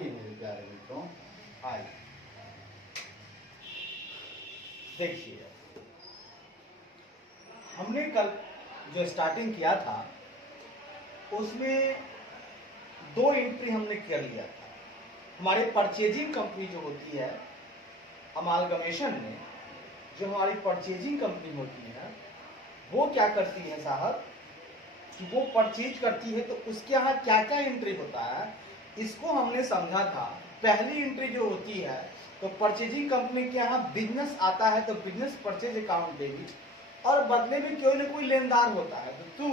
आइए मेरे प्यारे मित्रों, आइए देखिए, हमने कल जो स्टार्टिंग किया था उसमें दो एंट्री हमने कर लिया था। हमारी परचेजिंग कंपनी जो होती है अमालगमेशन में, जो हमारी परचेजिंग कंपनी होती है वो क्या करती है साहब कि वो परचेज करती है तो उसके यहाँ क्या क्या एंट्री होता है इसको हमने समझा था। पहली एंट्री जो होती है तो परचेजिंग कंपनी के यहाँ बिजनेस आता है तो बिजनेस परचेज अकाउंट डेबिट, और बदले में कोई ना कोई लेनदार होता है तो to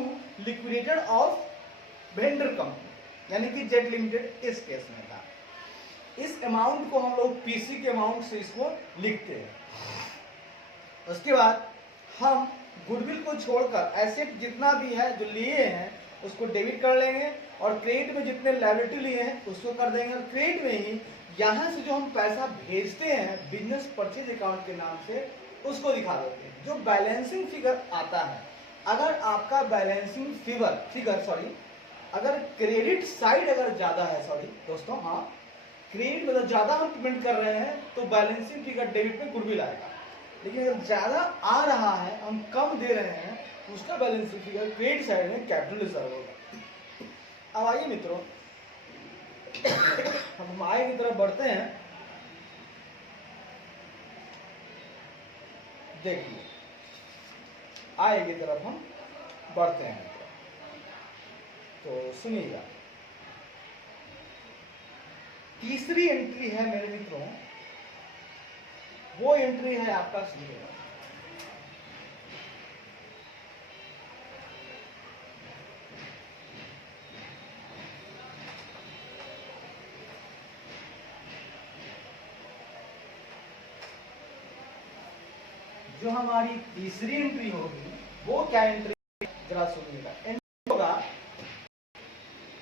liquidated of vendor company, यानी कि जेड लिमिटेड इस केस में था। इस अमाउंट को हम लोग पीसी के अमाउंट से इसको लिखते हैं। उसके बाद हम गुडविल को छोड़कर एसेट जितना भी है जो लिए हैं उसको डेबिट कर लेंगे, और क्रेडिट में जितने लायबिलिटी लिए हैं उसको कर देंगे, और क्रेडिट में ही यहाँ से जो हम पैसा भेजते हैं बिजनेस परचेज अकाउंट के नाम से उसको दिखा देते हैं। जो बैलेंसिंग फिगर आता है, अगर आपका बैलेंसिंग फिगर अगर क्रेडिट साइड अगर ज्यादा है, दोस्तों, हाँ, क्रेडिट मतलब ज्यादा हम पेमेंट कर रहे हैं तो बैलेंसिंग फिगर डेबिट में गुडविल आएगा। लेकिन अगर ज्यादा आ रहा है, हम कम दे रहे हैं, तो उसका बैलेंसिंग फिगर क्रेडिट साइड में कैपिटल रिजर्व होगा। अब आइए मित्रों, हम आगे की तरफ बढ़ते हैं। देखिए, आगे की तरफ हम बढ़ते हैं मित्रों, तो सुनिएगा। तीसरी एंट्री है मेरे मित्रों, वो एंट्री है आपका, सुनिएगा, जो हमारी तीसरी एंट्री होगी वो क्या एंट्री, जरा सुनिएगा। एंट्री होगा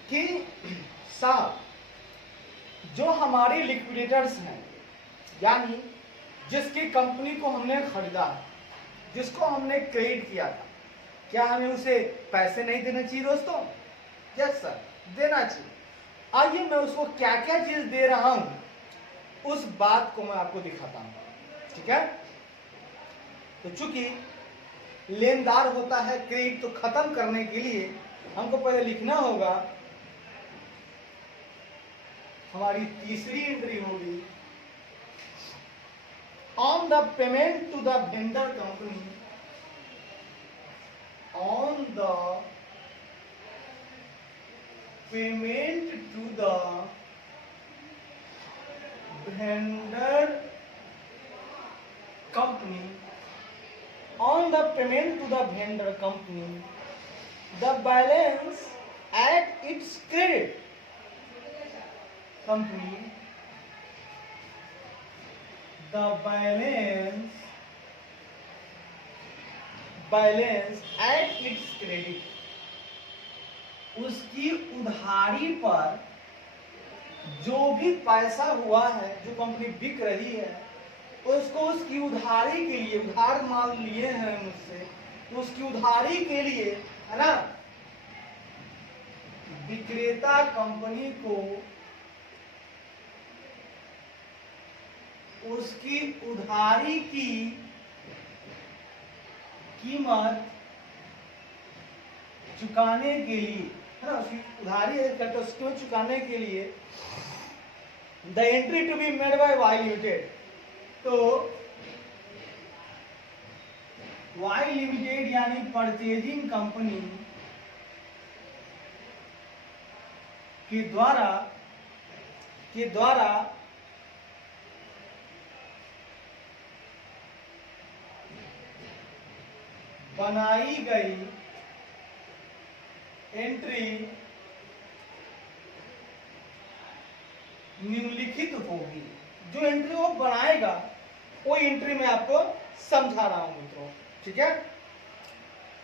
कि साहब जो हमारी लिक्विडेटर्स हैं, यानी जिसकी कंपनी को हमने खरीदा है, जिसको हमने क्रेडिट किया था, क्या हमें उसे पैसे नहीं देना चाहिए दोस्तों? यस सर, देना चाहिए। आइए मैं उसको क्या क्या चीज दे रहा हूं उस बात को मैं आपको दिखाता हूं, ठीक है? तो चूंकि लेनदार होता है क्रेडिट, तो खत्म करने के लिए हमको पहले लिखना होगा, हमारी तीसरी एंट्री होगी on the payment to the vendor company, on the payment to the vendor company, on the payment to the vendor company, the balance at its credit company, the balance at its credit, उसकी उधारी पर जो भी पैसा हुआ है, जो company बिक रही है उसको उसकी उधारी के लिए, उधार माल लिए हैं मुझसे, तो उसकी उधारी के लिए, है ना, विक्रेता कंपनी को उसकी उधारी की कीमत चुकाने के लिए, है ना, उसकी उधारी करके उसको चुकाने के लिए the entry to be made by Y limited, तो वाई लिमिटेड यानी परचेजिंग कंपनी के द्वारा बनाई गई एंट्री निम्नलिखित होगी। जो एंट्री वो बनाएगा वो एंट्री मैं आपको समझा रहा हूं मित्रों, ठीक है?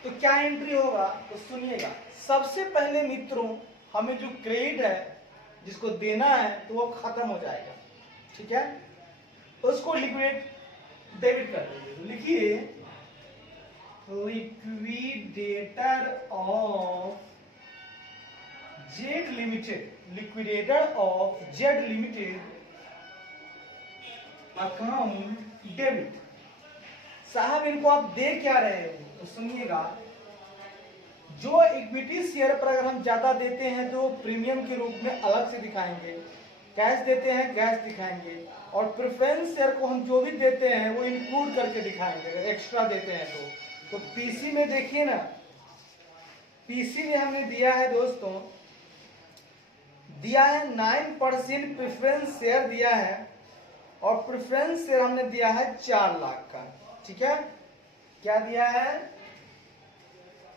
तो क्या एंट्री होगा तो सुनिएगा। सबसे पहले मित्रों हमें जो क्रेडिट है जिसको देना है तो वो खत्म हो जाएगा, ठीक है? उसको लिक्विडेट डेबिट कर देंगे। तो लिखिए liquidator of Z limited, liquidator of Z limited account debit. साहब इनको आप दे क्या रहे हो, तो सुनिएगा, जो इक्विटी शेयर पर अगर हम ज्यादा देते हैं तो प्रीमियम के रूप में अलग से दिखाएंगे, कैश देते हैं कैश दिखाएंगे, और प्रेफरेंस शेयर को हम जो भी देते हैं वो इंक्लूड करके दिखाएंगे अगर एक्स्ट्रा देते हैं तो पीसी में देखिए ना, पीसी में हमने दिया है दोस्तों, दिया है 9% प्रेफरेंस शेयर दिया है, और प्रेफरेंस शेयर हमने दिया है 4 लाख का। ठीक है, क्या दिया है,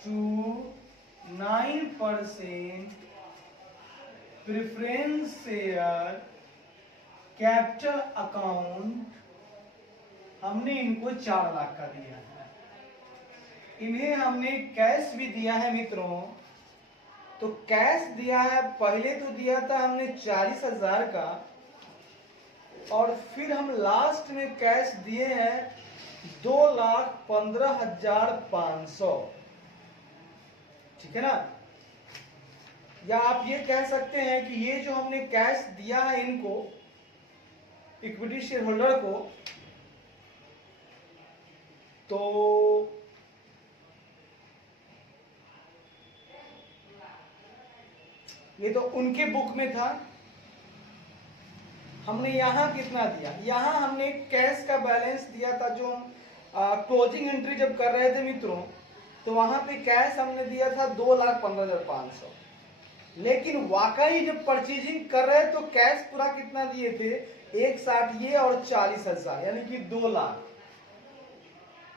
9% प्रेफरेंस शेयर कैपिटल अकाउंट, हमने इनको 4 लाख का दिया है। इन्हें हमने कैश भी दिया है मित्रों, तो कैश दिया है, पहले तो दिया था हमने 40,000 का, और फिर हम लास्ट में कैश दिए हैं 2,15,500। ठीक है ना, या आप ये कह सकते हैं कि ये जो हमने कैश दिया है इनको, इक्विटी शेयर होल्डर को, तो ये तो उनके बुक में था, हमने यहां कितना दिया, यहां हमने कैश का बैलेंस दिया था, जो हम क्लोजिंग एंट्री जब कर रहे थे मित्रों, तो वहां पे कैश हमने दिया था 2,15,500, लेकिन वाकई जब परचेजिंग कर रहे तो कैश पूरा कितना दिए थे, 1,60 ये और 40,000, यानी कि 2 लाख,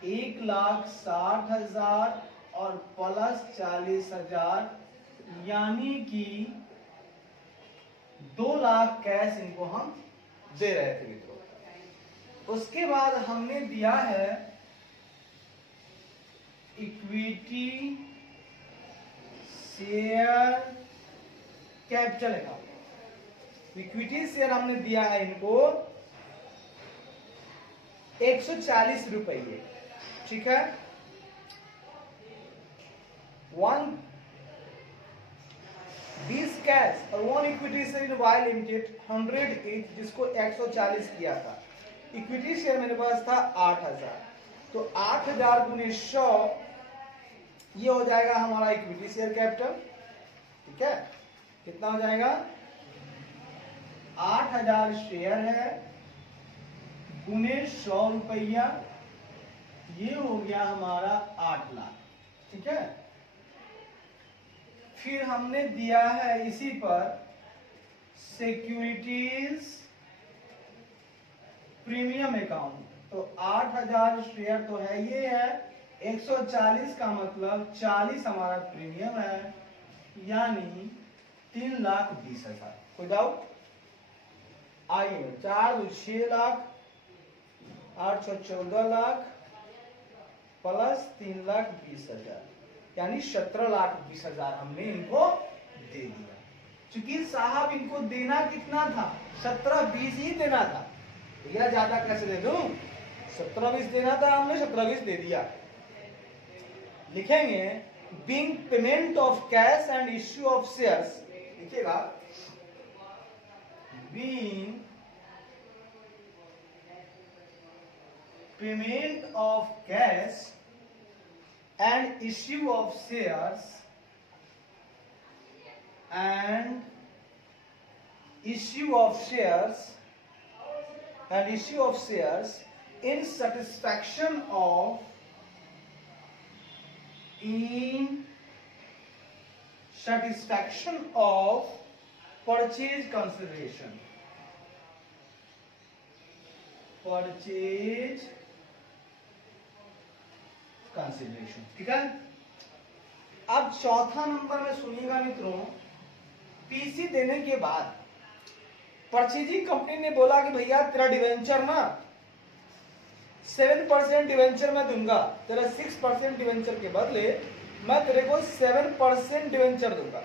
1,60,000 और प्लस 40,000, यानी कि 2 लाख कैश इनको हम दे रहे थे मित्रों। उसके बाद हमने दिया है equity share capital account, equity share हमने दिया है इनको 140 रुपये। ठीक है, 20 कैश और 1 equity share in Y limited 100 each, जिसको 140 किया था। इक्विटी शेयर मेरे पास था 8,000, तो 8,000 गुने 100, ये हो जाएगा हमारा इक्विटी शेयर कैपिटल। ठीक है, कितना हो जाएगा, 8,000 शेयर है गुने 100 रुपया, ये हो गया हमारा 8 लाख। ठीक है, फिर हमने दिया है इसी पर सिक्योरिटीज प्रीमियम अकाउंट, तो 8,000 शेयर तो है, ये है 140 का मतलब 40 हमारा प्रीमियम है, यानी 3,20,000। कोई डाउट? आइए, 4 2 6 लाख, 8 6 14 लाख प्लस 3,20,000, यानी 17,20,000 हमने इनको दे दिया। क्योंकि साहब इनको देना कितना था, 17-20 ही देना था, भैया ज्यादा कैसे दे दूं, 17-20 देना था, हमने 17-20 दे दिया। लिखेंगे being payment of cash and issue of shares, लिखिएगा being payment of cash and issue of shares in satisfaction of purchase consideration, ठीक है। अब चौथा नंबर में सुनिएगा मित्रों, पीसी देने के बाद परचेजिंग कंपनी ने बोला कि भैया तेरा डिवेंचर ना 7% डिवेंचर मैं दूंगा, तेरा 6% डिवेंचर के बदले मैं तेरे को 7% डिवेंचर दूंगा,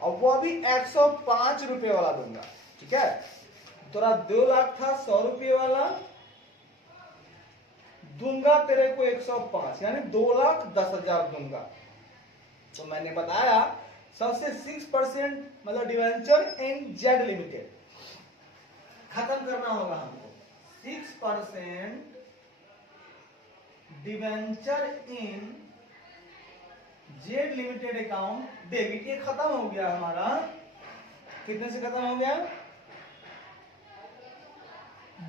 और वो भी 105 रुपये वाला दूंगा। ठीक है, तेरा 2 लाख था, 100 रुपये वाला दूंगा तेरे को 105, यानी 2,10,000 दूंगा। तो मैंने बताया सबसे 6% मतलब डिवेंचर इन जेड लिमिटेड खत्म करना होगा हमको। 6% डिवेंचर इन जेड लिमिटेड अकाउंट डेबिट, ये खत्म हो गया हमारा। कितने से खत्म हो गया?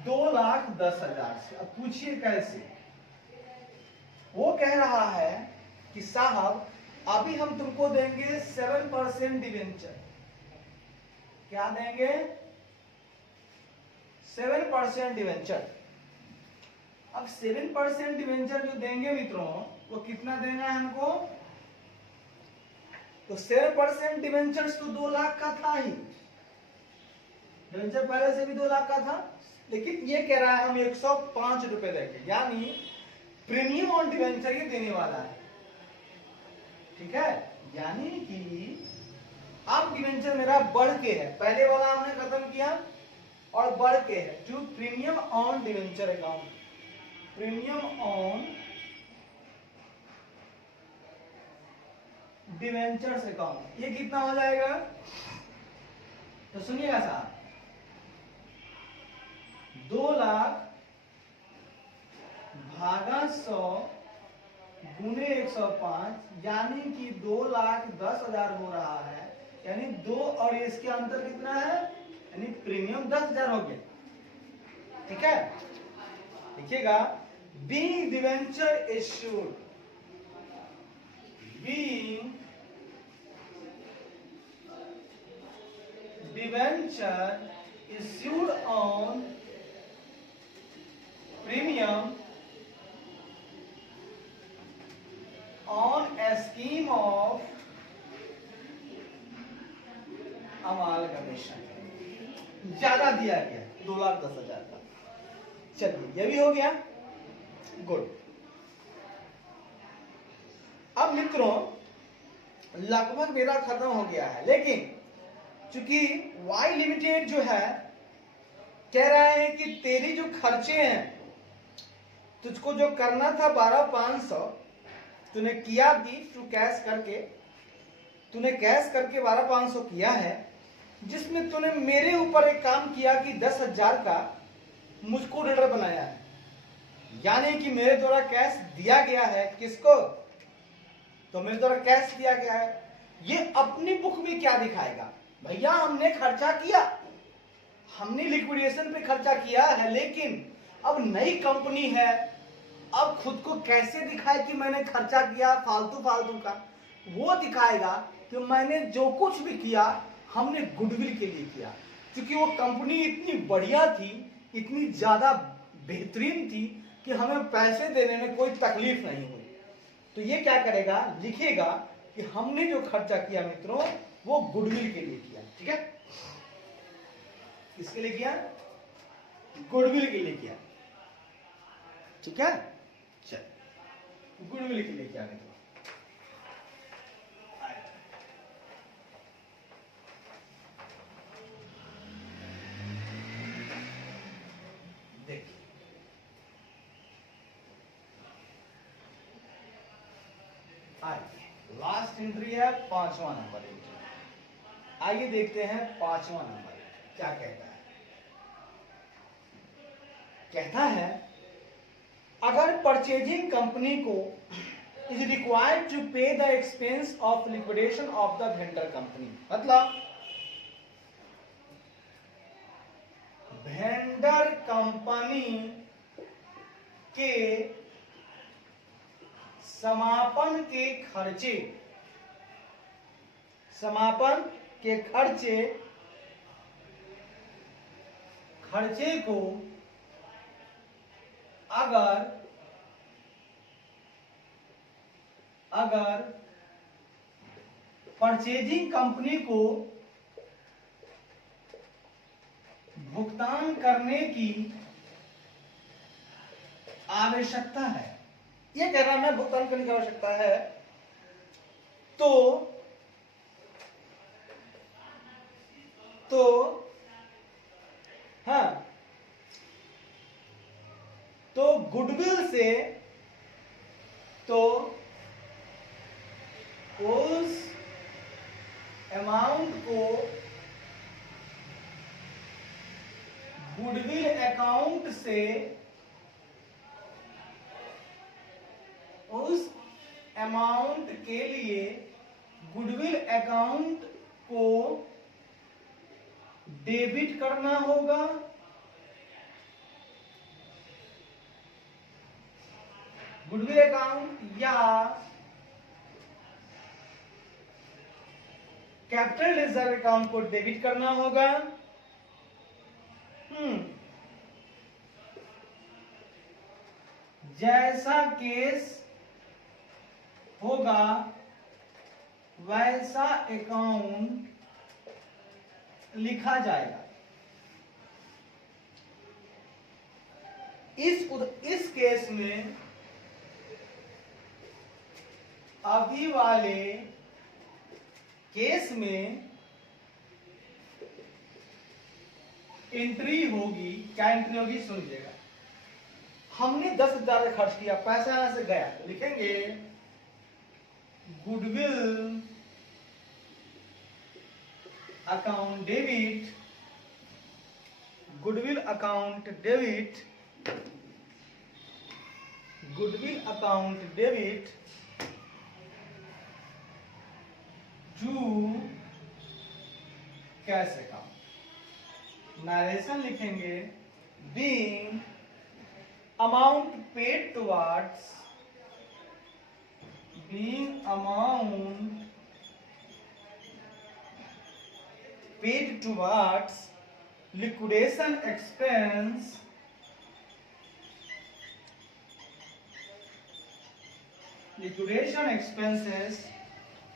2,10,000 से। अब पूछिए कैसे? वो कह रहा है कि साहब अभी हम तुमको देंगे 7% डिवेंचर। क्या देंगे? 7% डिवेंचर। अब 7% डिवेंचर जो देंगे मित्रों, वो कितना देना है हमको? तो 7% डिवेंचर तो 2 लाख का था ही, डिवेंचर पहले से भी 2 लाख का था, लेकिन ये कह रहा है हम 105 रुपए देंगे, यानी प्रीमियम ऑन डिवेंचर ये देने वाला है। ठीक है, यानी कि अब डिवेंचर मेरा बढ़ के है, पहले वाला हमने खत्म किया और बढ़ के है जो premium on debenture account, premium on debentures account, ये कितना हो जाएगा? तो सुनिएगा साहब, 2 लाख भागा 100 गुने 105, यानी कि 2,10,000 हो रहा है। यानी 2 और इसके अंतर कितना है? यानी प्रीमियम 10,000 हो गया। ठीक है, देखिएगा, being debenture issued, being debenture issued on premium on a scheme of amalgamation, ज्यादा दिया गया 2,10,000 का। चलिए ये भी हो गया, गुड। अब मित्रों लगभग मेरा खत्म हो गया है, लेकिन चूंकि वाई लिमिटेड जो है कह रहा है कि तेरी जो खर्चे हैं, तुझको जो करना था 12,500 तूने किया भी थ्रू कैश करके, तूने कैश करके 12,500 किया है, जिसमें तूने मेरे ऊपर एक काम किया कि 10,000 का मुझको रेडर बनाया है, यानी कि मेरे द्वारा कैश दिया गया है। किसको? तो मेरे द्वारा कैश दिया गया है। ये अपनी बुक में क्या दिखाएगा? भैया हमने खर्चा किया, हमने लिक्विडेशन पे खर्चा किया है, लेकिन अब नई कंपनी है, अब खुद को कैसे दिखाए कि मैंने खर्चा किया फालतू फालतू का? वो दिखाएगा कि मैंने जो कुछ भी किया हमने गुडविल के लिए किया, क्योंकि वो कंपनी इतनी बढ़िया थी, इतनी ज्यादा बेहतरीन थी कि हमें पैसे देने में कोई तकलीफ नहीं हुई। तो ये क्या करेगा? लिखेगा कि हमने जो खर्चा किया मित्रों वो गुडविल के लिए किया। ठीक है, किसके लिए किया? गुडविल के लिए किया। ठीक है, चल गुडविल के लिए किया मित्रों। देखिए आइए, लास्ट एंट्री है 5वां नंबर एंट्री। आइए देखते हैं 5वां नंबर क्या कहता है। कहता है अगर परचेजिंग कंपनी को इज रिक्वायर्ड टू पे the expense of liquidation of the vendor company, मतलब वेंडर कंपनी के समापन के खर्चे, समापन के खर्चे को अगर परचेजिंग कंपनी को भुगतान करने की आवश्यकता है, ये कह रहा है भुगतान करने की आवश्यकता है, तो हाँ, तो गुडविल से तो उस गुडविल अकाउंट से उस अमाउंट के लिए गुडविल अकाउंट को डेबिट करना होगा, गुडविल अकाउंट या कैपिटल रिजर्व अकाउंट को डेबिट करना होगा। जैसा केस होगा वैसा अकाउंट लिखा जाएगा। इस केस में अभी वाले केस में एंट्री होगी, क्या एंट्री होगी सुन लीजिएगा। हमने 10,000 खर्च किया, पैसा यहां से गया, तो लिखेंगे goodwill account debit, goodwill account debit, goodwill account debit to cash account. Narration लिखेंगे being amount paid towards, being amount paid towards liquidation expense liquidation expenses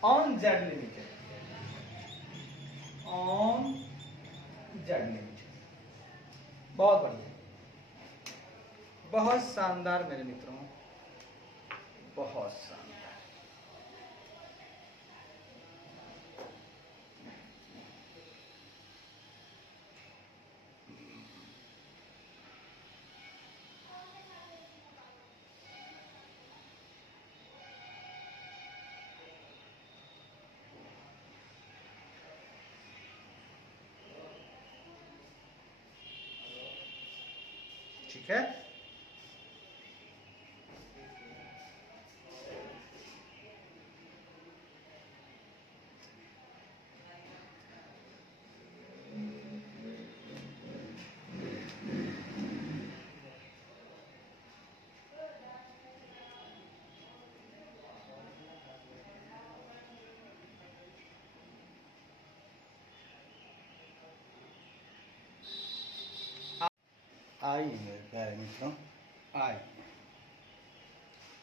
on Z Limited, on Z Limited। बहुत बढ़िया, बहुत शानदार मेरे मित्रों, बहुत शानदार। ठीक है, आइए मेरे प्यारे मित्रों,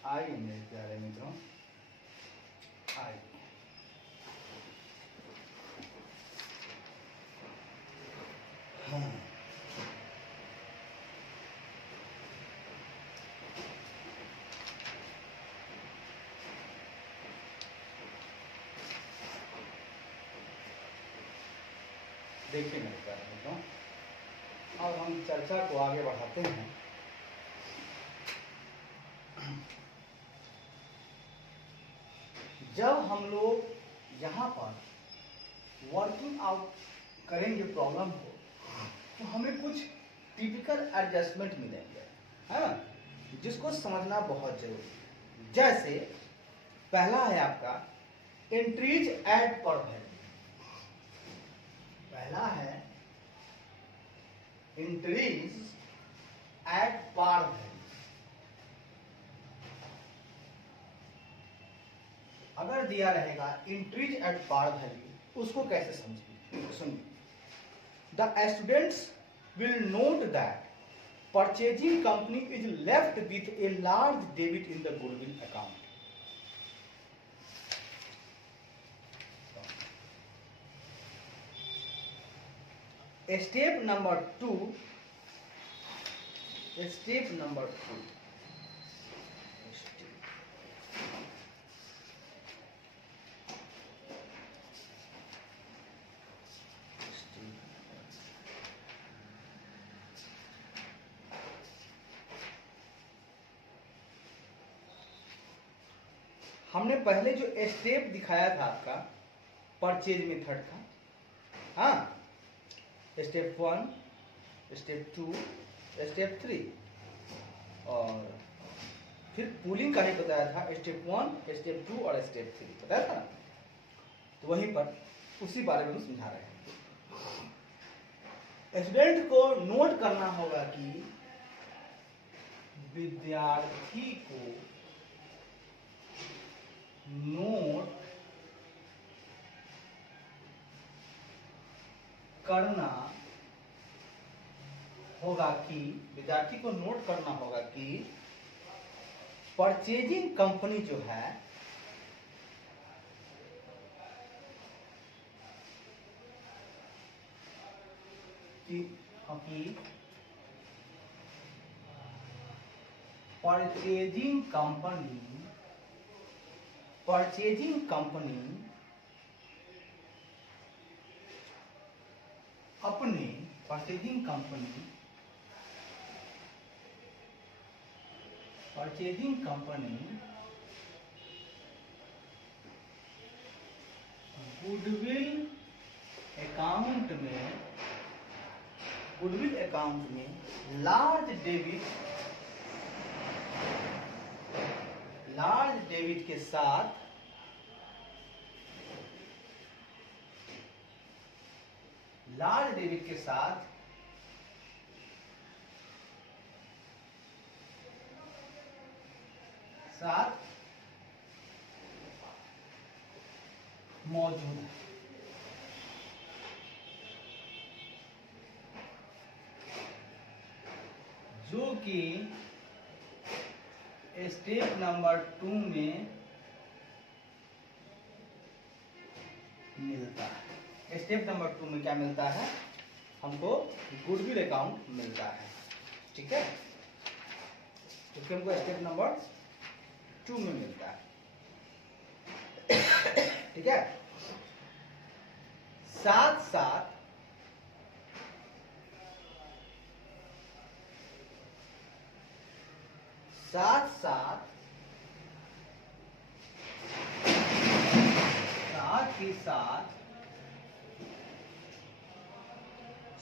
आइए मेरे प्यारे मित्रों, आइए। हाँ, देखिए मेरे प्यारे मित्रों, अब हम चर्चा को आगे बढ़ाते हैं। जब हम लोग यहाँ पर वर्किंग आउट करेंगे प्रॉब्लम को, तो हमें कुछ टिपिकल एडजस्टमेंट मिलेंगे, है ना, जिसको समझना बहुत जरूरी है। जैसे पहला है आपका एंट्रीज एट पर वैल्यू, पहला है एंट्रीज एट पार वैल्यू। अगर दिया रहेगा एंट्रीज एट पार वैल्यू, उसको कैसे समझिए, सुनिए। The students will note that purchasing company is left with a large debit in the goodwill account. Step number two, step number two, हमने पहले जो स्टेप दिखाया था आपका परचेज मेथड का, हाँ, स्टेप 1, स्टेप 2, स्टेप 3, और फिर पूलिंग का ही बताया था, स्टेप 1, स्टेप 2 और स्टेप 3 बताया था ना। तो वहीं पर उसी बारे में हम समझा रहे हैं। स्टूडेंट को नोट करना होगा कि विद्यार्थी को नोट करना होगा कि परचेजिंग कंपनी जो है कि परचेजिंग कंपनी अपने परचेजिंग कंपनी गुडविल अकाउंट में लार्ज डेबिट के साथ मौजूद है। जो कि स्टेप नंबर 2 में मिलता है। स्टेप नंबर 2 में क्या मिलता है? हमको गुडविल अकाउंट मिलता है। ठीक है, तो हमको स्टेप नंबर 2 में मिलता है। ठीक है, साथ साथ ही साथ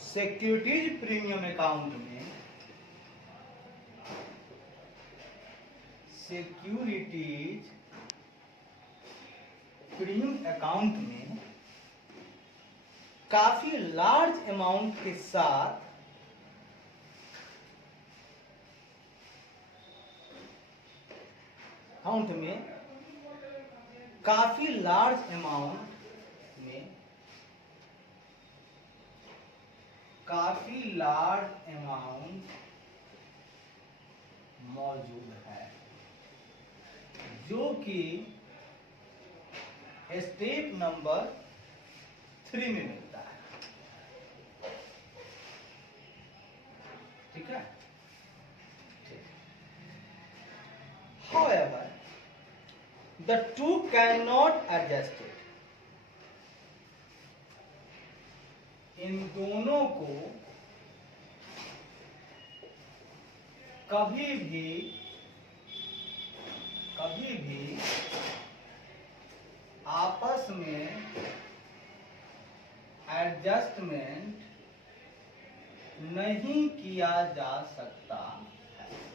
सिक्योरिटीज प्रीमियम अकाउंट में काफी लार्ज अमाउंट के साथ मौजूद है, जो कि स्टेप नंबर 3 में मिलता है। ठीक है, however the two cannot adjust it। इन दोनों को कभी भी आपस में एडजस्टमेंट नहीं किया जा सकता है।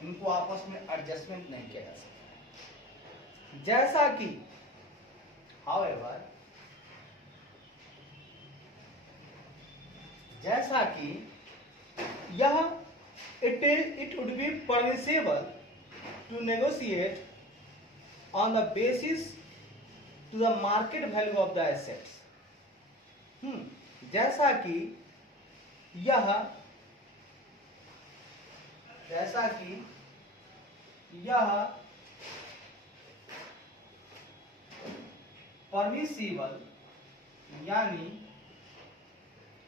इनको आपस में एडजस्टमेंट नहीं किया जा सकता। जैसा कि however यह it would be permissible to negotiate on the basis to the market value of the assets। जैसा कि यह परमिसिबल यानी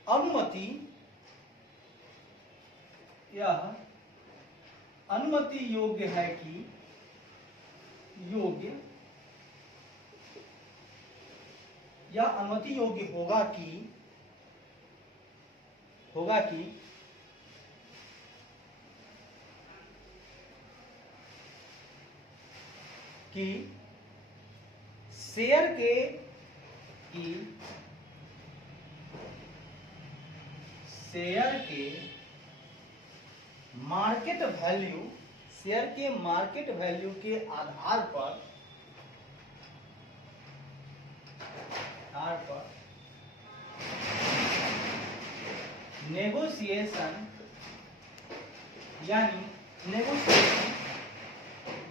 अनुमति योग्य है कि अनुमति योग्य होगा कि शेयर के मार्केट वैल्यू, शेयर के मार्केट वैल्यू के आधार पर नेगोशिएशन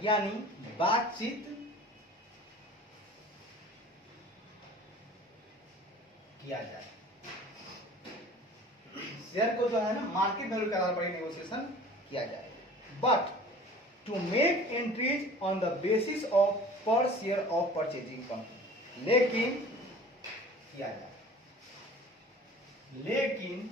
यानी बातचीत किया जाए। शेयर को जो है ना मार्केट वैल्यू के आधार पर नेगोशिएशन किया जाए। But to make entries on the basis of per share of purchasing company, लेकिन किया जाए, लेकिन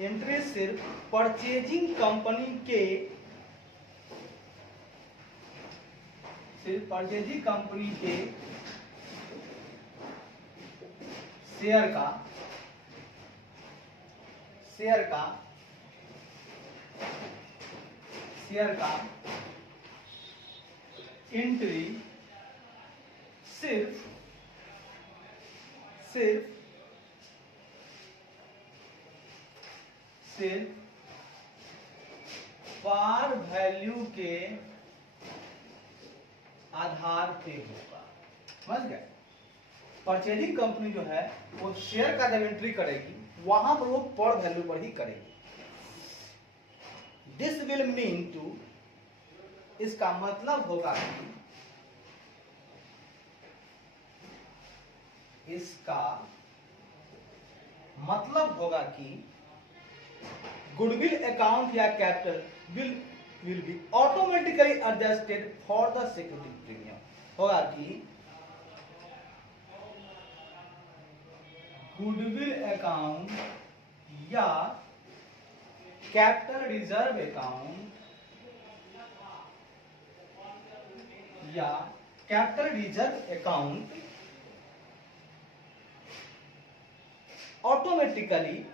एंट्री सिर्फ परचेजिंग कंपनी के शेयर का एंट्री सिर्फ पार वैल्यू के आधार पे होगा। समझ गए? परचेजिंग कंपनी जो है वो शेयर का जब एंट्री करेगी वहां पर वो पर वैल्यू पर ही करेगी। दिस विल मीन टू, इसका मतलब होगा कि गुडविल अकाउंट या capital will be automatically adjusted for the security premium. होगा कि गुडविल अकाउंट या capital reserve account automatically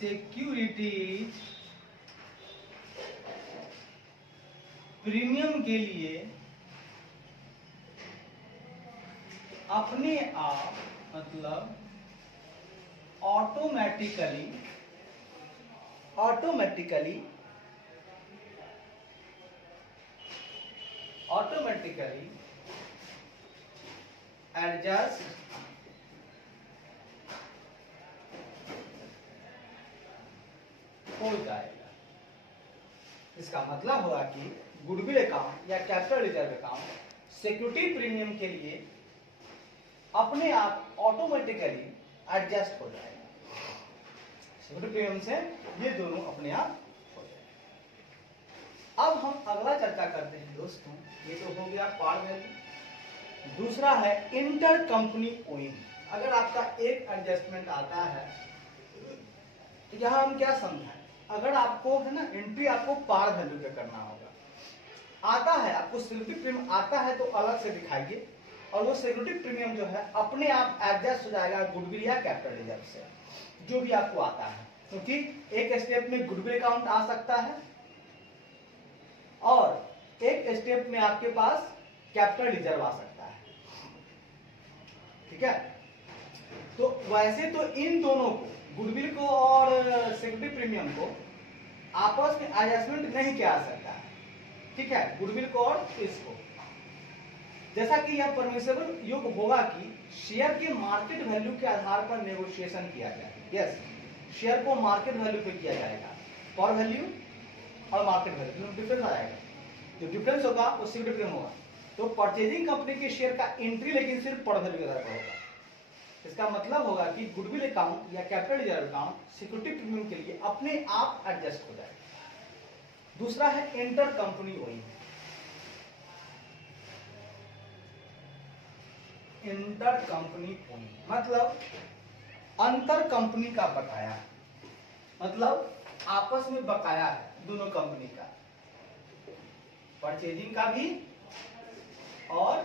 securities premium के लिए अपने आप, मतलब ऑटोमेटिकली एडजस्ट हो जाएगा। इसका मतलब होगा कि गुडविल अकाउंट या capital reserve account security premium के लिए अपने आप ऑटोमेटिकली एडजस्ट हो जाएगा। सिक्योरिटी प्रीमियम से ये दोनों अपने आप हो जाएगा। अब हम अगला चर्चा करते हैं दोस्तों, ये तो हो गया पार वैल्यू। दूसरा है इंटर कंपनी ओइंग। अगर आपका एक एडजस्टमेंट आता है तो यहां हम क्या समझाएं, अगर आपको है ना एंट्री आपको पार वैल्यू पे करना होगा, आता है आपको सिक्योरिटी प्रीमियम आता है तो अलग से दिखाइए, और वो सिक्योरिटी प्रीमियम जो है अपने आप एडजस्ट हो जाएगा गुडविल या कैपिटल रिजर्व से, जो भी आपको आता है। क्योंकि एक स्टेप में गुडविल अकाउंट आ सकता है और एक स्टेप में आपके पास कैपिटल रिजर्व आ सकता है। ठीक है? तो वैसे तो इन दोनों को, गुडविल को और सिक्योरिटी प्रीमियम को आपस में एडजस्टमेंट नहीं किया जा सकता है। ठीक है? गुडविल को और इसको, जैसा कि यह परमिसेबल योग होगा कि शेयर के मार्केट वैल्यू के आधार पर नेगोशिएशन किया जाए। यस, शेयर को मार्केट वैल्यू पे किया जाएगा, पर वैल्यू और मार्केट वैल्यू डिफरेंस आ जाएगा। जो डिफरेंस होगा वो सिक्योरिटी प्रीमियम होगा। तो परचेजिंग कंपनी के शेयर का एंट्री लेकिन सिर्फ पर वैल्यू के आधार पर होगा। इसका मतलब होगा कि गुडविल अकाउंट या capital reserve account security premium के लिए अपने आप एडजस्ट हो जाएगा। दूसरा है inter company owing. Inter company owing मतलब अंतर कंपनी का बकाया। मतलब आपस में बकाया है दोनों कंपनी का, परचेजिंग का भी और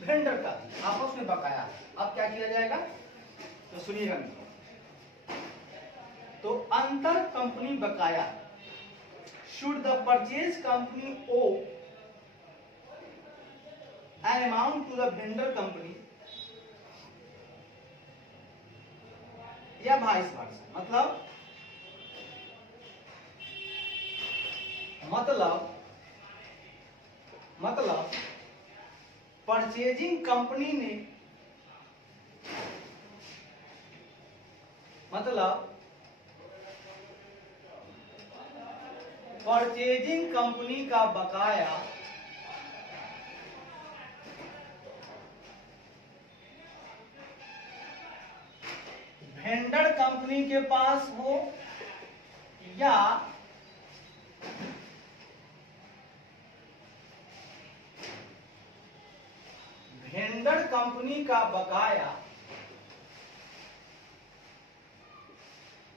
वेंडर का भी आपस में बकाया है। अब क्या किया जाएगा तो सुनिएगा मित्रों, तो अंतर कंपनी बकाया, should the purchase company owe an amount to the vendor company या वाइस वर्सा। मतलब परचेजिंग कंपनी ने परचेजिंग कंपनी का बकाया वेंडर कंपनी के पास हो या वेंडर कंपनी का बकाया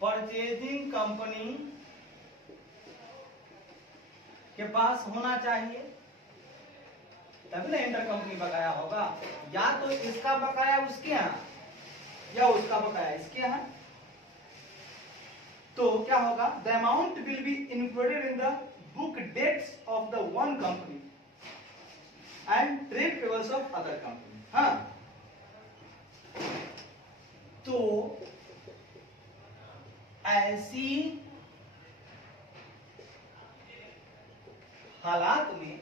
परचेजिंग कंपनी के पास होना चाहिए, तभी ना इंटर कंपनी बकाया होगा। या तो इसका बकाया उसके यहाँ या उसका बकाया इसके यहाँ, तो क्या होगा, the amount will be included in the book debts of the one company and trade payables of other company. हाँ, तो ऐसी हालात में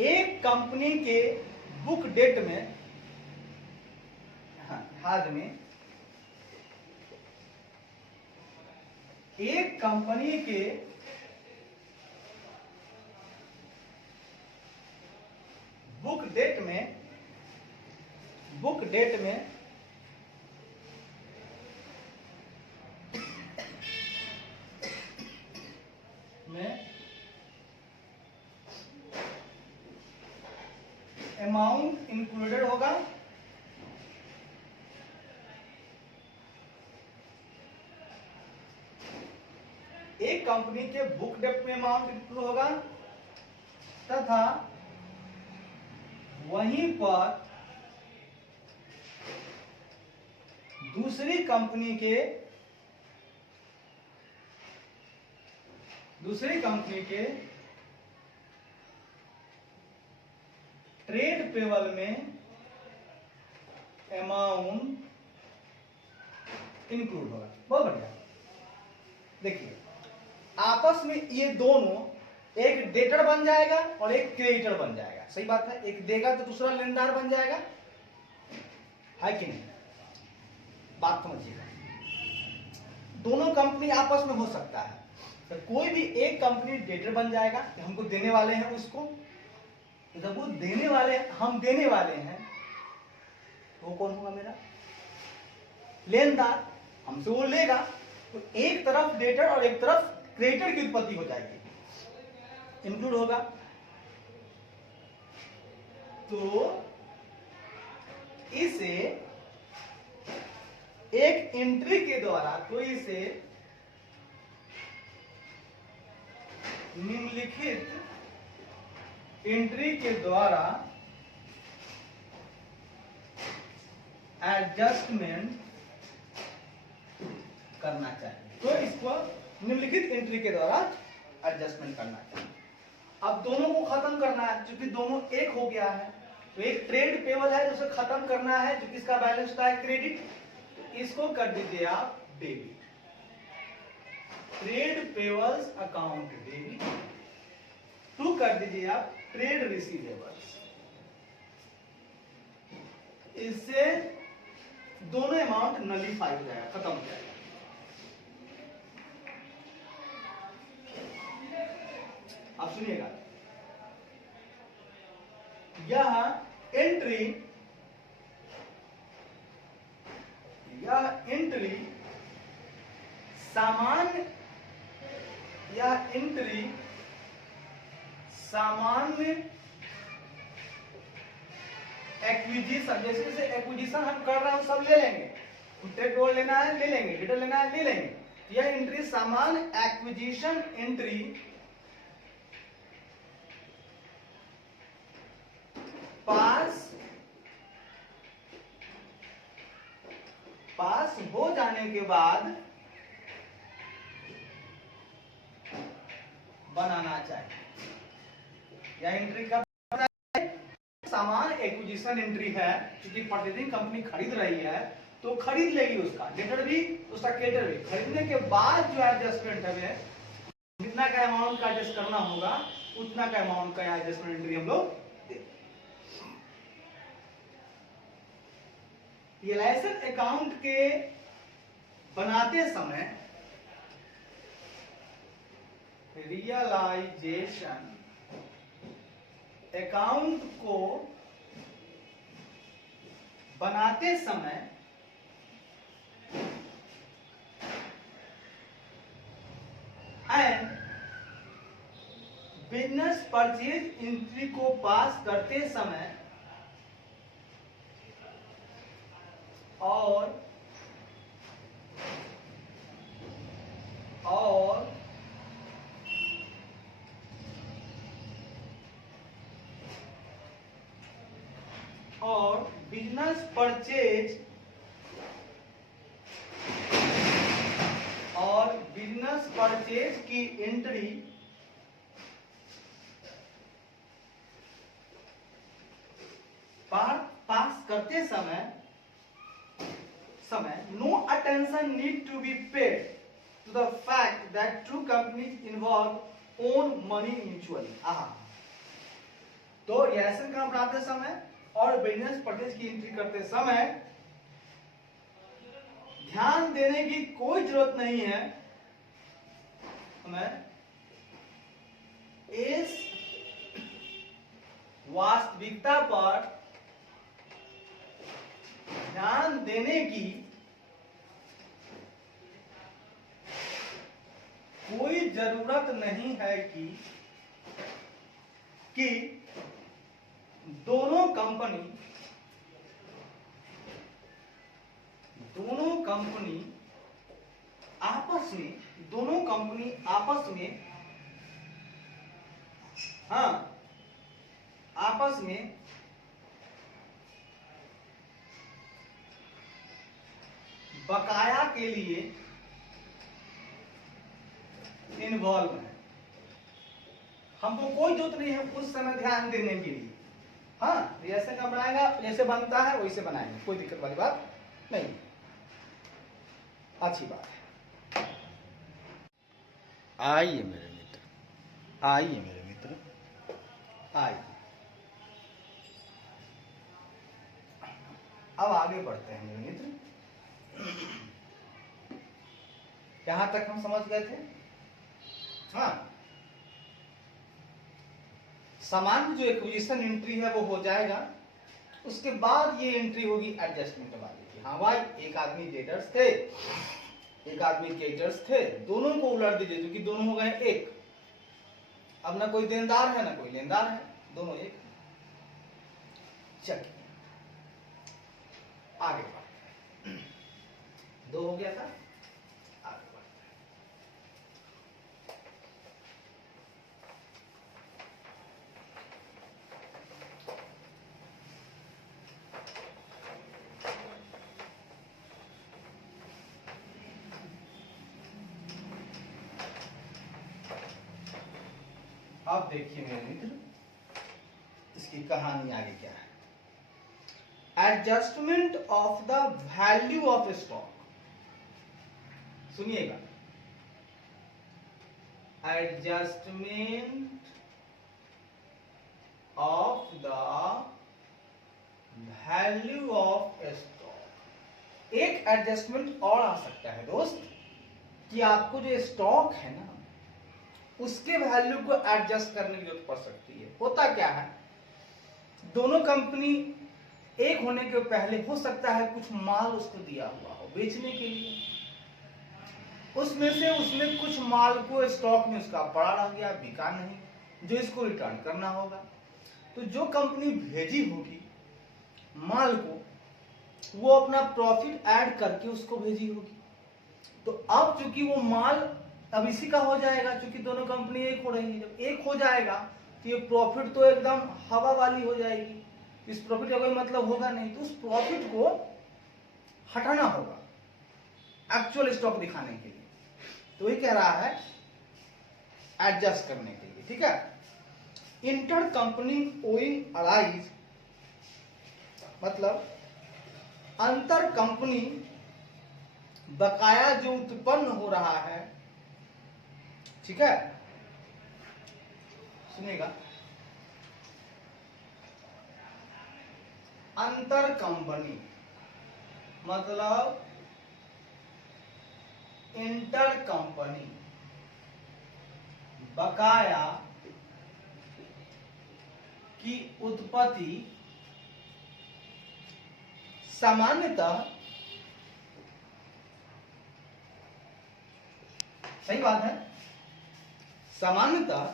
एक कंपनी के बुक डेट में, हाल में एक कंपनी के बुक डेट में अमाउंट इंक्लूडेड होगा एक कंपनी के बुक डेट में अमाउंट इंक्लूड होगा तथा वहीं पर दूसरी कंपनी के ट्रेड पेबल में अमाउंट इंक्लूड होगा। बहुत बढ़िया। देखिए आपस में ये दोनों, एक डेटर बन जाएगा और एक क्रेडिटर बन जाएगा। सही बात है, एक देगा तो दूसरा लेनदार बन जाएगा, है कि नहीं? बात समझिएगा, दोनों कंपनी आपस में हो सकता है, तो कोई भी एक कंपनी डेटर बन जाएगा कि हमको देने वाले हैं उसको, तो जब वो हम देने वाले हैं तो वो कौन होगा, मेरा लेनदार, हमसे वो लेगा, तो एक तरफ डेटर और एक तरफ क्रेडिटर की उत्पत्ति हो जाएगी, इंक्लूड होगा। तो इसे एक एंट्री के द्वारा, तो इसे निम्नलिखित एंट्री के द्वारा एडजस्टमेंट करना चाहिए। तो इसको निम्नलिखित एंट्री के द्वारा एडजस्टमेंट करना चाहिए। अब दोनों को खत्म करना है, क्योंकि दोनों एक हो गया है, तो एक ट्रेड पेबल है उसे खत्म करना है, जो किसका बैलेंस होता है, क्रेडिट, इसको कर दीजिए आप debit. Trade payables account debit, to कर दीजिए आप ट्रेड रिसीवेबल्स। इससे दोनों अमाउंट नलीफाई हो जाएगा, खत्म हो जाएगा। आप सुनिएगा, यह एंट्री सामान्य एक्विजिशन, जैसे जैसे एक्विजिशन हम कर रहे हैं सब ले लेंगे, ट्रेड रोल लेना है ले लेंगे, डिटेल लेना है ले लेंगे। यह एंट्री सामान्य एक्विजिशन एंट्री पास हो जाने के बाद बनाना चाहिए। यह एंट्री का सामान एक्विजिशन एंट्री है, क्योंकि परचेजिंग कंपनी खरीद रही है तो खरीद लेगी, उसका डेटर भी उसका क्रेडिटर भी। खरीदने के बाद जो एडजस्टमेंट है, जितना का अमाउंट का एडजस्ट करना होगा उतना का अमाउंट का एडजस्टमेंट एंट्री हम लोग रियलाइजेशन अकाउंट के बनाते समय रियलाइजेशन अकाउंट को बनाते समय एंड बिजनेस परचेज एंट्री को पास करते समय और बिजनेस परचेज की एंट्री पास करते समय no attention need to be paid to the fact that two companies involved own money mutually। तो रिलेशन का बनाते समय और बिजनेस परचेज की एंट्री करते समय ध्यान देने की कोई जरूरत नहीं है हमें इस वास्तविकता पर ध्यान देने की कोई जरूरत नहीं है कि दोनों कंपनी आपस में बकाया के लिए इन्वॉल्व है। हमको कोई जरूरत नहीं है उस समय ध्यान देने के लिए। जैसे का बनाएगा जैसे बनता है वैसे बनाएंगे, कोई दिक्कत वाली बात नहीं, अच्छी बात है। आइए मेरे मित्र, आइए अब आगे बढ़ते हैं मेरे मित्र। यहां तक हम समझ गए थे। सामान्य जो एक्विजिशन एंट्री है वो हो जाएगा, उसके बाद ये एंट्री होगी एडजस्टमेंट वाली की। भाई एक आदमी डेटर्स थे, एक आदमी क्रेडिटर्स थे, दोनों को उलट दीजिए क्योंकि दोनों हो गए एक। अब ना कोई देनदार है ना कोई लेनदार है, दोनों एक। चलिए आगे बढ़ते हैं। दो हो गया था, आगे बढ़ते हैं। अब देखिए मेरे मित्र, इसकी कहानी आगे क्या है। Adjustment of the value of stock, सुनिएगा, adjustment of the value of stock. एक एडजस्टमेंट और आ सकता है दोस्त कि आपको जो स्टॉक है ना उसके वैल्यू को एडजस्ट करने की जरूरत पड़ सकती है। होता क्या है, दोनों कंपनी एक होने के पहले हो सकता है कुछ माल उसको दिया हुआ हो बेचने के लिए, उसमें कुछ माल को स्टॉक में उसका पड़ा रह गया, बिका नहीं, जो इसको रिटर्न करना होगा। तो जो कंपनी भेजी होगी माल को, वो अपना प्रॉफिट ऐड करके उसको भेजी होगी। तो अब चूंकि वो माल अब इसी का हो जाएगा, क्योंकि दोनों कंपनी एक हो रही है। जब एक हो जाएगा तो ये प्रॉफिट तो एकदम हवा वाली हो जाएगी, इस प्रॉफिट का कोई मतलब होगा नहीं। तो उस प्रॉफिट को हटाना होगा एक्चुअल स्टॉक दिखाने के लिए। तो ये कह रहा है एडजस्ट करने के लिए, ठीक है। इंटर कंपनी ओइंग अराइज मतलब अंतर कंपनी बकाया जो उत्पन्न हो रहा है, ठीक है, सुनिएगा। अंतर कंपनी मतलब इंटर कंपनी बकाया की उत्पत्ति सामान्यतः, सही बात है, सामान्यतः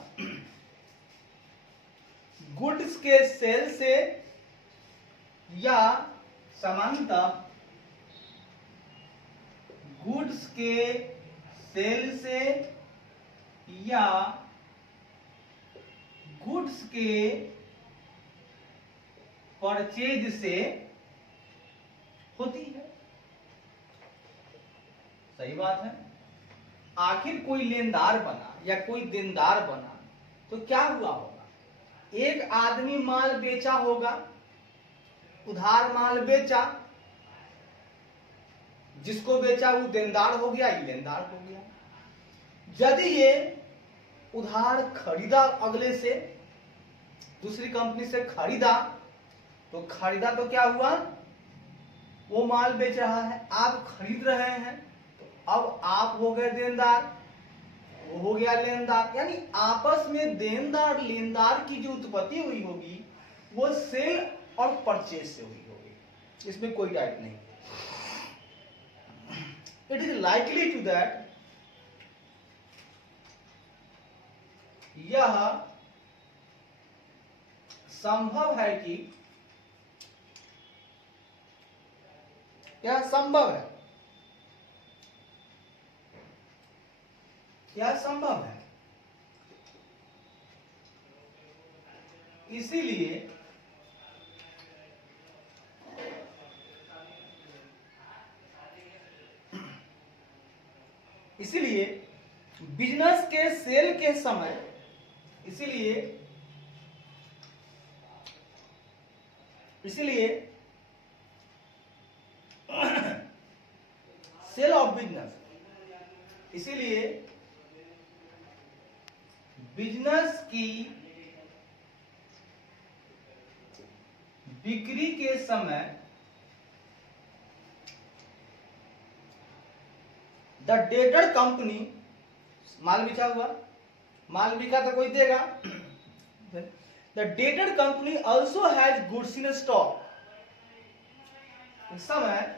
गुड्स के सेल से या सामान्यतः गुड्स के सेल से या गुड्स के परचेज से होती है। सही बात है। आखिर कोई लेनदार बना या कोई देनदार बना तो क्या हुआ होगा, एक आदमी माल बेचा होगा, उधार माल बेचा, जिसको बेचा वो देनदार हो गया, ये लेनदार हो गया। यदि ये उधार खरीदा अगले से, दूसरी कंपनी से खरीदा, तो खरीदा तो क्या हुआ, वो माल बेच रहा है, आप खरीद रहे हैं, तो अब आप हो गए देनदार, वो हो गया लेनदार। यानी आपस में देनदार लेनदार की जो उत्पत्ति हुई होगी वो सेल और परचेज से हुई होगी, इसमें कोई डाउट नहीं। It is likely to that, यह संभव है कि, यह संभव है, यह संभव है, इसीलिए बिजनेस के सेल के समय, इसीलिए सेल ऑफ बिजनेस, इसीलिए बिजनेस की बिक्री के समय द डेटेड कंपनी, माल बिका हुआ, माल बिका तो कोई देगा, the dated company also has goods in stock. इस समय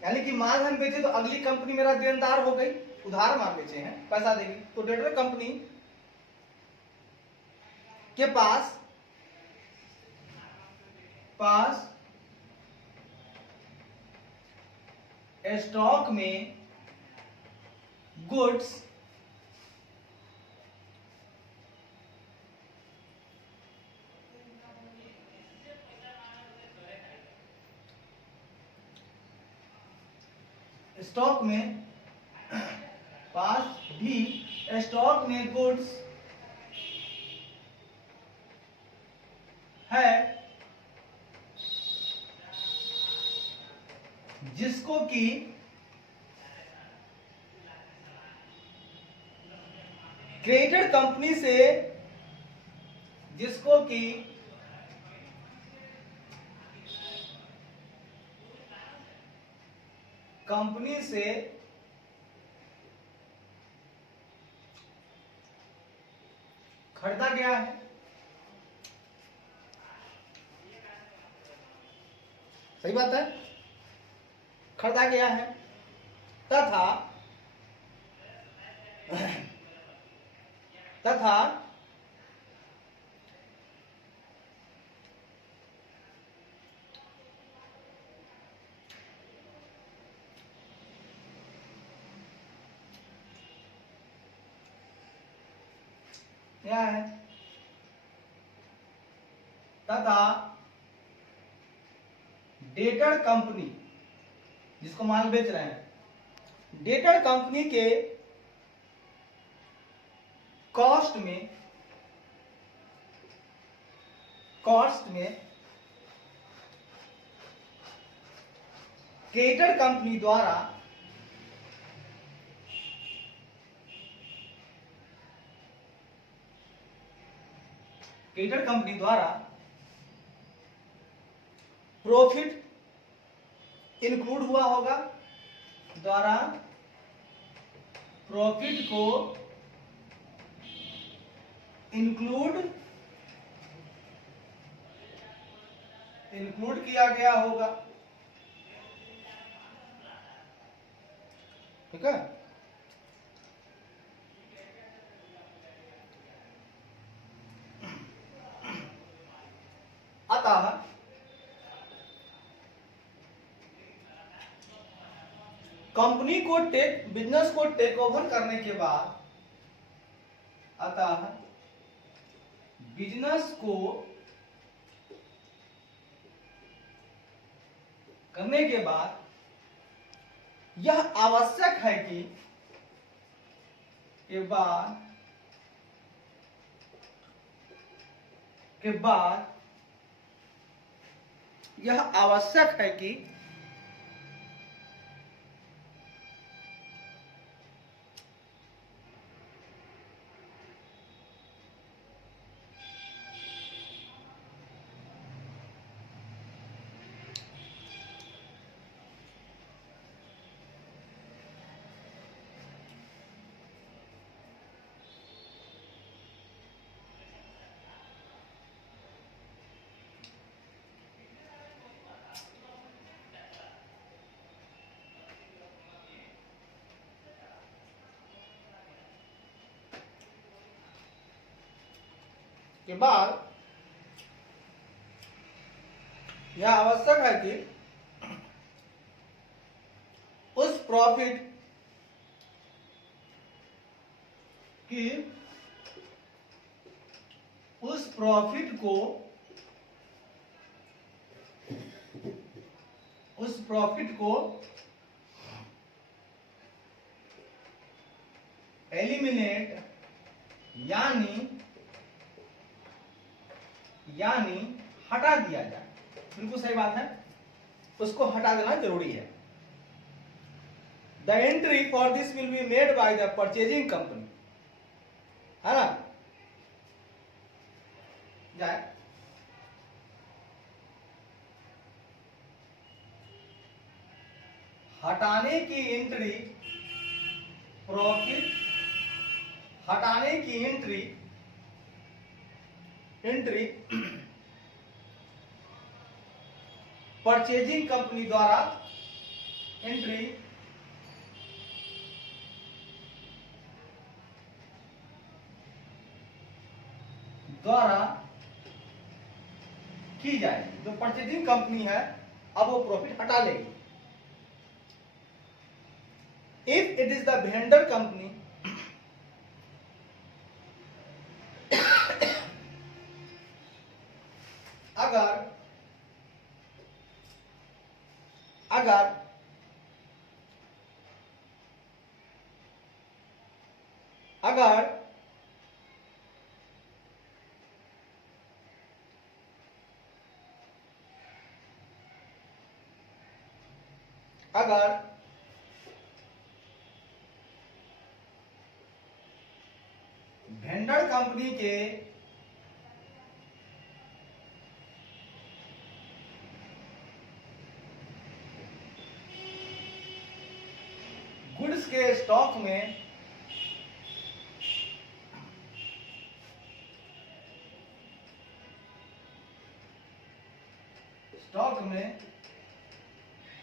यानी कि माल हम बेचे तो अगली कंपनी मेरा देनदार हो गई, उधार माल बेचे हैं, पैसा देगी, तो डेटर कंपनी के पास स्टॉक में गुड्स स्टॉक में स्टॉक में गुड्स है जिसको कि क्रेडिट कंपनी से, जिसको कि कंपनी से खरीदा गया है। सही बात है, खरीदा गया है। तथा तथा क्या है, तथा डेटर कंपनी, जिसको माल बेच रहे हैं, डेटर कंपनी के कॉस्ट में क्रेडिटर कंपनी द्वारा प्रॉफिट इंक्लूड हुआ होगा, द्वारा प्रॉफिट को इंक्लूड किया गया होगा। ठीक है, अतः कंपनी को बिजनेस को टेक ओवर करने के बाद, अतः बिजनेस को करने के बाद यह आवश्यक है कि यह आवश्यक है कि के बाद यह आवश्यक है कि उस प्रॉफिट को एलिमिनेट यानी हटा दिया जाए। बिल्कुल सही बात है, उसको हटा देना जरूरी है। The entry for this will be made by the purchasing company, है ना, जाए हटाने की एंट्री, प्रॉफिट हटाने की एंट्री परचेजिंग कंपनी द्वारा की जाएगी। जो परचेजिंग कंपनी है अब वो प्रॉफिट हटा लेगी। If it is the vendor company, अगर वेंडर कंपनी के गुड्स के स्टॉक में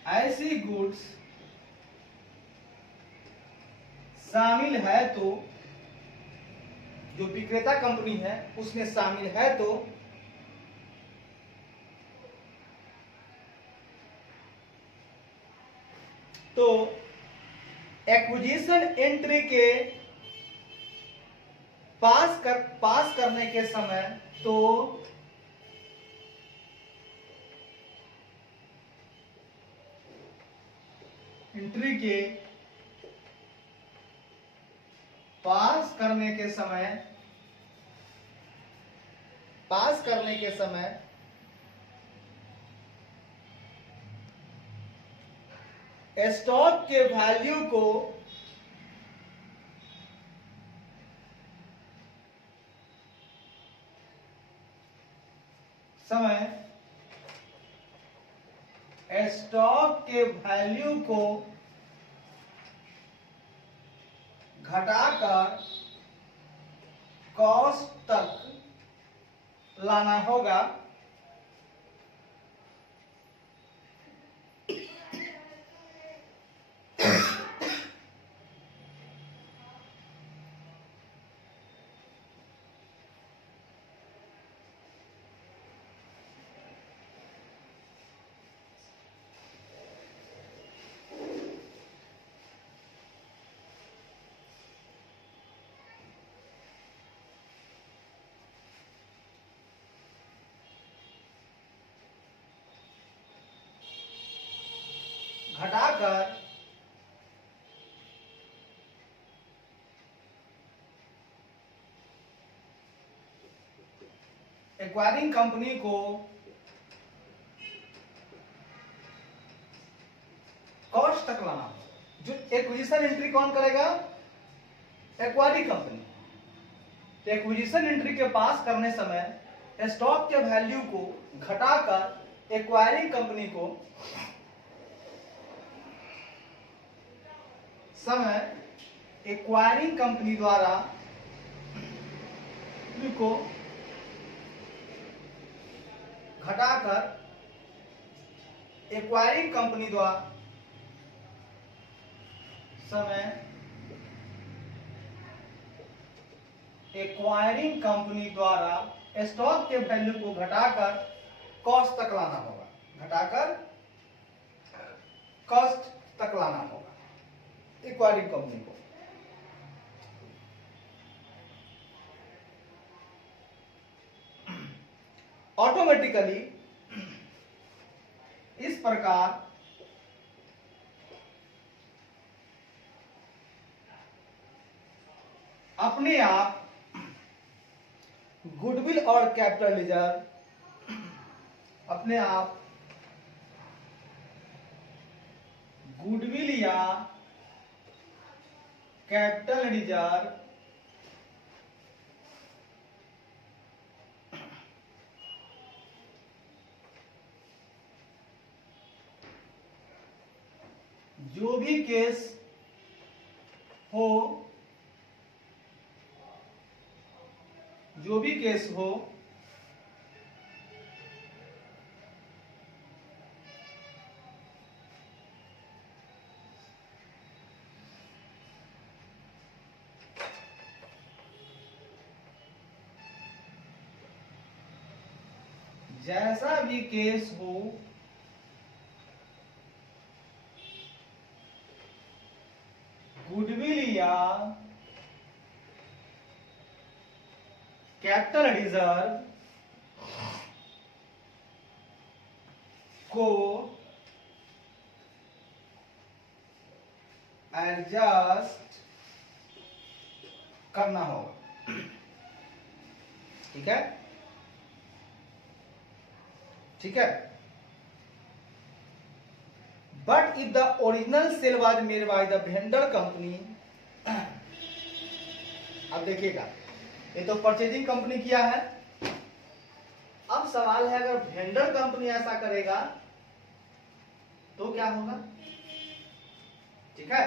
ऐसी गुड्स शामिल है तो, जो विक्रेता कंपनी है उसमें शामिल है तो एक्विजिशन एंट्री के पास करने के समय तो एंट्री के पास करने के समय स्टॉक के वैल्यू को घटाकर कॉस्ट तक लाना होगा। घटाकर एक्वायरिंग कंपनी को कॉस्ट तक लाना। जो एक्विजिशन एंट्री कौन करेगा? Acquiring company. एक्विजिशन एंट्री के पास करने समय स्टॉक के वैल्यू को घटाकर एक्वायरिंग कंपनी को एक्वायरिंग कंपनी द्वारा को घटाकर एक्वायरिंग कंपनी द्वारा एक्वायरिंग कंपनी द्वारा स्टॉक के वैल्यू को घटाकर कॉस्ट तक लाना होगा। घटाकर कॉस्ट तक लाना होगा एक्वायरिंग कंपनी को। ऑटोमेटिकली इस प्रकार अपने आप गुडविल और कैपिटल रिजर्व अपने आप गुडविल या कैपिटल रिजर्व जो भी केस हो जैसा भी केस हो गुडविल या कैपिटल रिजर्व को एडजस्ट करना होगा। ठीक है, ठीक है। But if the original sale was made by the vendor company, अब देखिएगा ये तो परचेजिंग कंपनी किया है। अब सवाल है अगर वेंडर कंपनी ऐसा करेगा तो क्या होगा? ठीक है,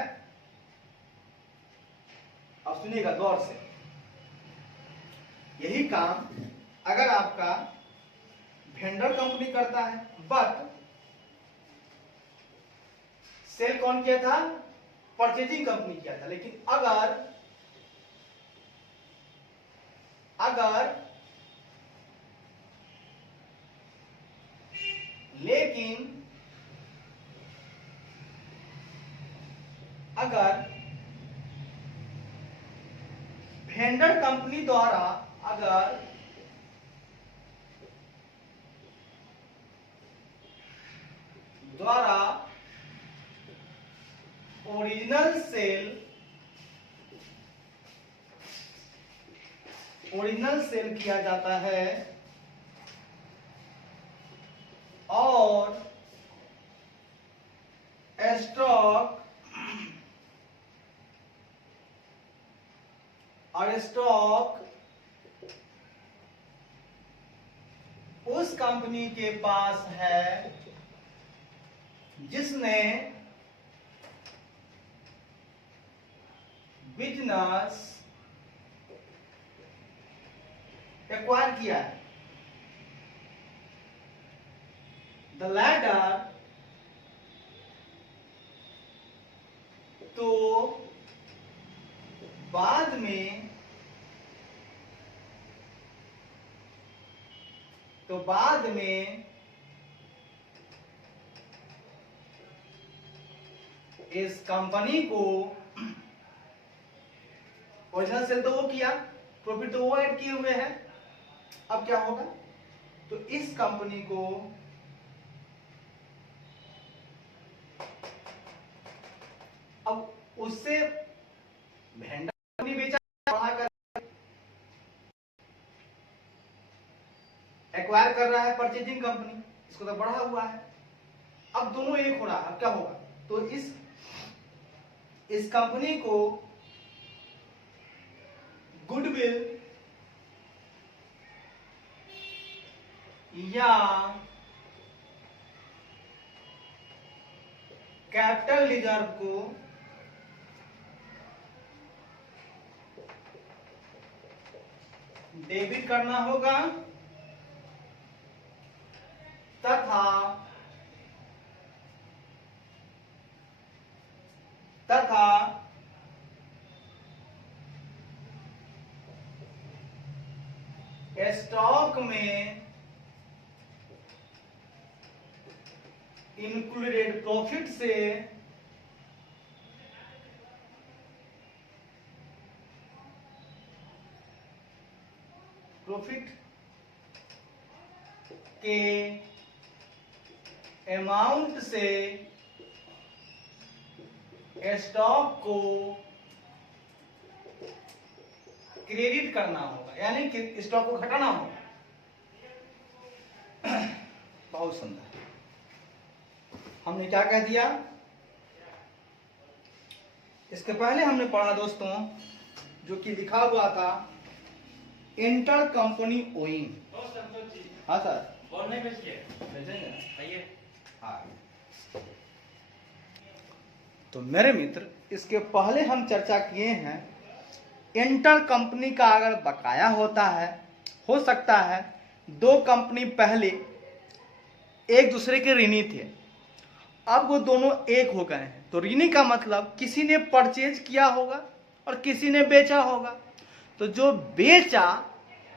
अब सुनिएगा गौर से। यही काम अगर आपका वेंडर कंपनी करता है, बट सेल कौन किया था? परचेजिंग कंपनी किया था। लेकिन अगर वेंडर कंपनी द्वारा ओरिजिनल सेल किया जाता है और स्टॉक उस कंपनी के पास है जिसने बिजनेस एक्वायर किया है। द लैटर तो बाद में इस कंपनी को ओरिजिनल सेल तो वो किया, प्रॉफिट तो वो ऐड किए हुए हैं। अब क्या होगा, तो इस कंपनी को अब उससे वेंडर कंपनी बेचा, बढ़ाकर एक्वायर कर रहा है परचेजिंग कंपनी, इसको तो बढ़ा हुआ है। अब दोनों एक हो रहा है। अब क्या होगा, तो इस कंपनी को गुडविल या कैपिटल रिजर्व को डेबिट करना होगा तथा स्टॉक में इंक्लूडेड प्रॉफिट से प्रॉफिट के अमाउंट से स्टॉक को क्रेडिट करना होगा, यानी कि स्टॉक को घटाना होगा। बहुत सुंदर। हमने क्या कह दिया, इसके पहले हमने पढ़ा दोस्तों, जो कि लिखा हुआ था इंटर कंपनी ओइंग। हाँ सर, हाँ। तो मेरे मित्र, इसके पहले हम चर्चा किए हैं इंटर कंपनी का अगर बकाया होता है, हो सकता है दो कंपनी पहले एक दूसरे के ऋणी थे, अब वो दोनों एक हो गए हैं। तो ऋणी का मतलब किसी ने परचेज किया होगा और किसी ने बेचा होगा। तो जो बेचा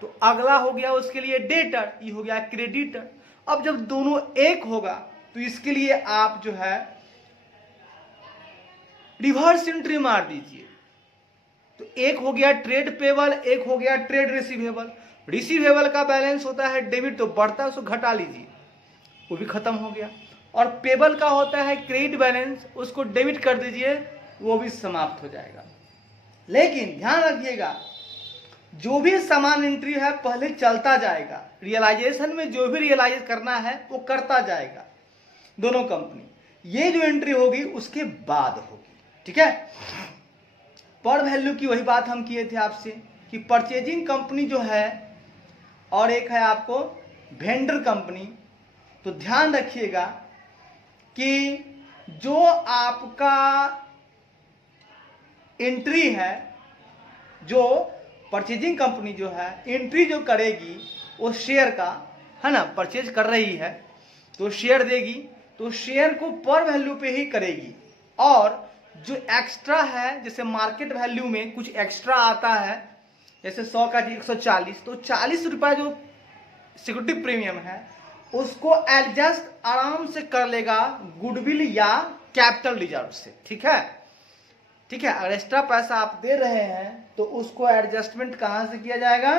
तो अगला हो गया उसके लिए डेटर, ये हो गया क्रेडिटर। अब जब दोनों एक होगा तो इसके लिए आप जो है रिवर्स एंट्री मार दीजिए। तो एक हो गया ट्रेड पेबल, एक हो गया ट्रेड रिसीवेबल। रिसीवेबल का बैलेंस होता है डेबिट, तो बढ़ता है उसको घटा लीजिए, वो भी खत्म हो गया। और पेबल का होता है क्रेडिट बैलेंस, उसको डेबिट कर दीजिए, वो भी समाप्त हो जाएगा। लेकिन ध्यान रखिएगा, जो भी समान एंट्री है पहले चलता जाएगा, रियलाइजेशन में जो भी रियलाइज करना है वो करता जाएगा दोनों कंपनी। ये जो एंट्री होगी उसके बाद होगी, ठीक है। पर वैल्यू की वही बात हम किए थे आपसे कि परचेजिंग कंपनी जो है और एक है आपको वेंडर कंपनी। तो ध्यान रखिएगा कि जो आपका एंट्री है, जो परचेजिंग कंपनी जो है एंट्री जो करेगी वो शेयर का है ना, परचेज कर रही है तो शेयर देगी, तो शेयर को पर वैल्यू पे ही करेगी। और जो एक्स्ट्रा है, जैसे मार्केट वैल्यू में कुछ एक्स्ट्रा आता है, जैसे 100 का 140, तो 40 रुपया जो सिक्योरिटी प्रीमियम है उसको एडजस्ट आराम से कर लेगा गुडविल या कैपिटल रिजर्व से। ठीक है, ठीक है। अगर एक्स्ट्रा पैसा आप दे रहे हैं तो उसको एडजस्टमेंट कहां से किया जाएगा,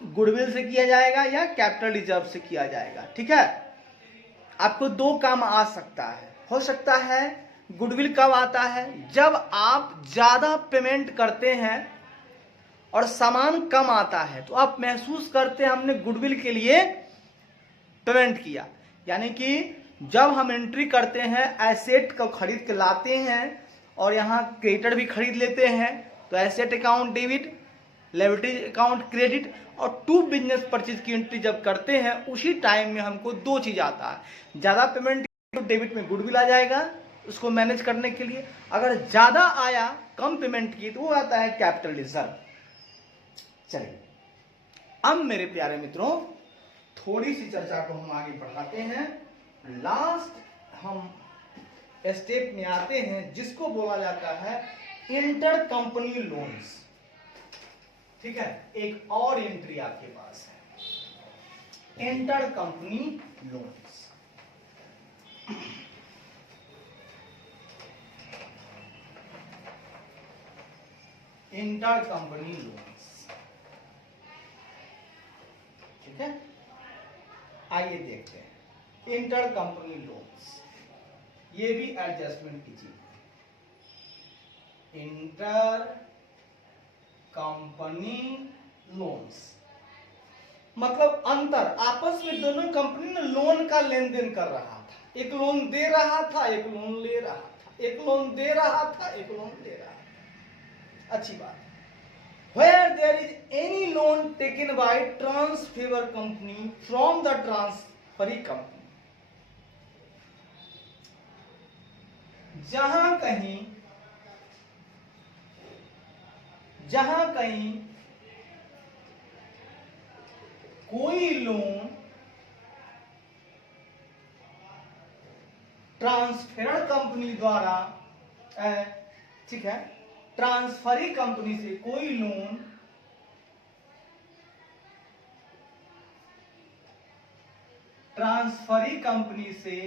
गुडविल से किया जाएगा या कैपिटल रिजर्व से किया जाएगा। ठीक है, आपको दो काम आ सकता है, हो सकता है गुडविल कब आता है, जब आप ज्यादा पेमेंट करते हैं और सामान कम आता है तो आप महसूस करते हैं हमने गुडविल के लिए पेमेंट किया। यानी कि जब हम एंट्री करते हैं एसेट को खरीद के लाते हैं और यहाँ क्रेडिटर भी खरीद लेते हैं, तो asset account debit, liability account credit, और टू बिजनेस परचेज की एंट्री जब करते हैं उसी टाइम में हमको दो चीज आता है। ज्यादा पेमेंट तो डेबिट में गुडविल आ जाएगा उसको मैनेज करने के लिए, अगर ज्यादा आया कम पेमेंट की तो वो आता है कैपिटल रिजर्व। चलिए अब मेरे प्यारे मित्रों थोड़ी सी चर्चा को हम आगे बढ़ाते हैं। लास्ट हम स्टेप में आते हैं जिसको बोला जाता है इंटर कंपनी लोन्स। ठीक है, एक और एंट्री आपके पास है inter company loans. Inter company loans, ठीक है। आइए देखते हैं इंटर कंपनी लोन्स, ये भी एडजस्टमेंट कीजिए। इंटर कंपनी लोन्स मतलब अंतर, आपस में दोनों कंपनी में लोन का लेन देन कर रहा था, एक लोन दे रहा था एक लोन ले रहा था, एक लोन दे रहा था एक लोन ले रहा था। अच्छी बात। Where there is any loan taken by transfer company from the transferee company, जहां कहीं कोई लोन ट्रांसफर कंपनी द्वारा, ठीक है, ट्रांसफरी कंपनी से कोई लोन ट्रांसफरी कंपनी से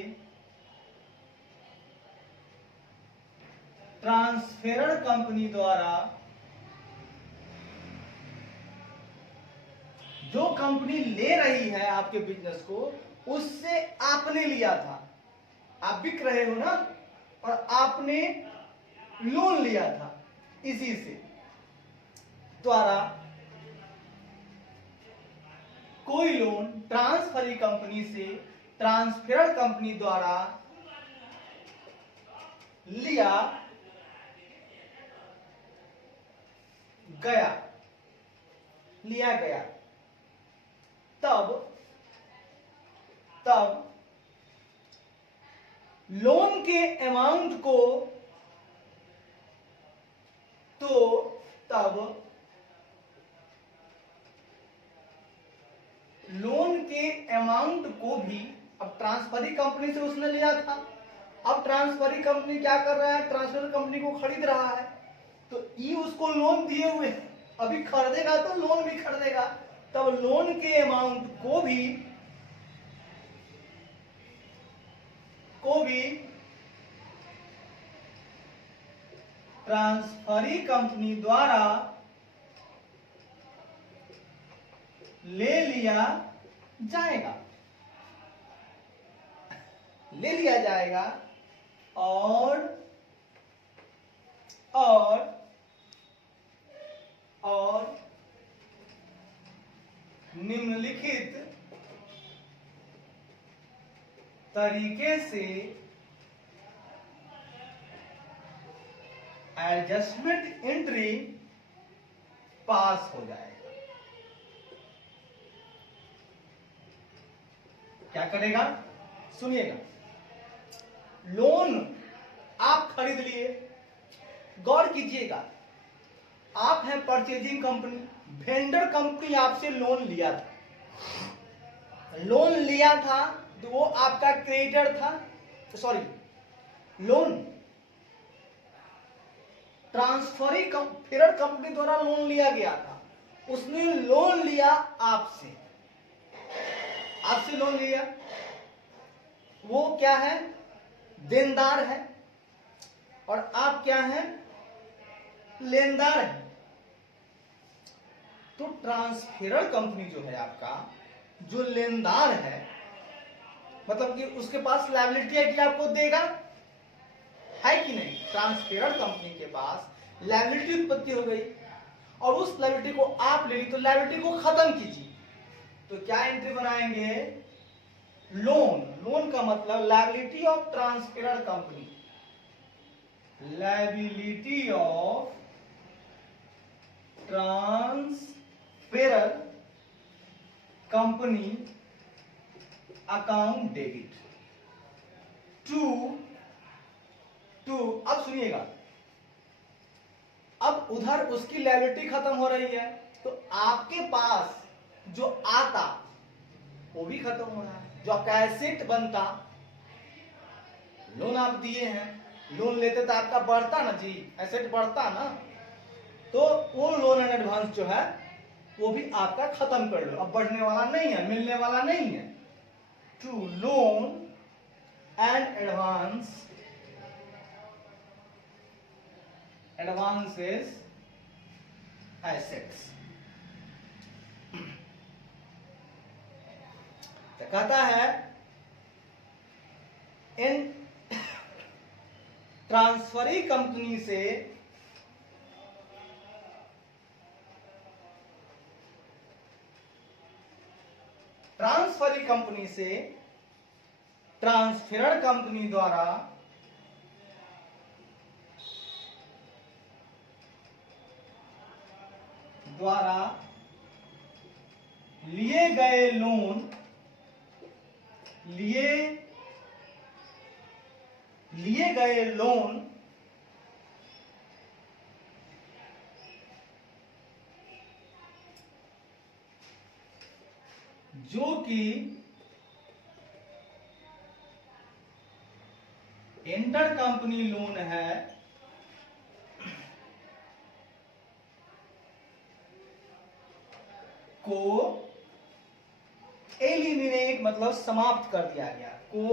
ट्रांसफर कंपनी द्वारा, जो कंपनी ले रही है आपके बिजनेस को उससे आपने लिया था, आप बिक रहे हो ना, और आपने लोन लिया था इसी से द्वारा कोई लोन ट्रांसफरी कंपनी से ट्रांसफर कंपनी द्वारा लिया गया, तब लोन के अमाउंट को, तब लोन के अमाउंट को भी, अब ट्रांसफरी कंपनी से उसने लिया था, अब ट्रांसफरी कंपनी क्या कर रहा है, ट्रांसफर कंपनी को खरीद रहा है, तो ये उसको लोन दिए हुए अभी खरीदेगा तो लोन भी खरीदेगा, तब लोन के अमाउंट को भी ट्रांसफरी कंपनी द्वारा ले लिया जाएगा और निम्नलिखित तरीके से एडजस्टमेंट एंट्री पास हो जाएगा। क्या करेगा, सुनिएगा। लोन आप खरीद लिए, गौर कीजिएगा, आप हैं परचेजिंग कंपनी, वेंडर कंपनी आपसे लोन लिया था, तो वो आपका क्रेडिटर था, सॉरी, लोन ट्रांसफेरर कंपनी द्वारा लोन लिया गया था, उसने लोन लिया आपसे, आपसे लोन लिया, वो क्या है, देनदार है, और आप क्या हैं, लेनदार है। तो ट्रांसफेरर कंपनी जो है आपका, जो लेनदार है, मतलब कि उसके पास लायबिलिटी है कि आपको देगा, है कि नहीं। ट्रांसफेरर कंपनी के पास लायबिलिटी उत्पत्ति हो गई और उस लायबिलिटी को आप ले ली, तो लायबिलिटी को खत्म कीजिए। तो क्या एंट्री बनाएंगे, लोन। लोन का मतलब liability of transferor company, liability of transferor company account debit to, अब सुनिएगा, अब उधर उसकी लायबिलिटी खत्म हो रही है, तो आपके पास जो आता वो भी खत्म हो रहा है। जो आपका एसेट बनता, लोन आप दिए हैं, लोन लेते तो आपका बढ़ता ना जी, एसेट बढ़ता ना, तो वो लोन एंड एडवांस जो है वो भी आपका खत्म कर लो, अब बढ़ने वाला नहीं है, मिलने वाला नहीं है। To loan and advance, advances assets. तो कहता है इन ट्रांसफरी कंपनी से ट्रांसफेरर कंपनी द्वारा लिए गए लोन, लिए गए लोन जो कि इंटर कंपनी लोन है, को एलिमिनेट मतलब समाप्त कर दिया गया, को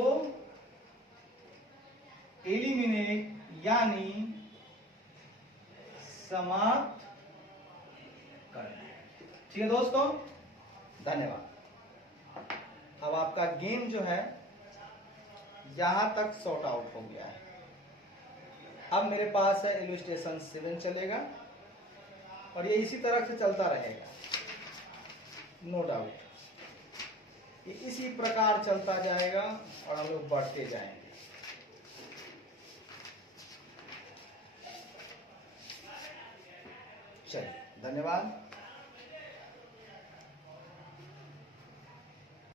एलिमिनेट यानी समाप्त कर दिया। ठीक है दोस्तों, धन्यवाद। अब आपका गेम जो है यहां तक सॉर्ट आउट हो गया है। अब मेरे पास है इलस्ट्रेशन 7 चलेगा और ये इसी तरह से चलता रहेगा, नो डाउट, ये इसी प्रकार चलता जाएगा और हम लोग बढ़ते जाएंगे। चलिए, धन्यवाद।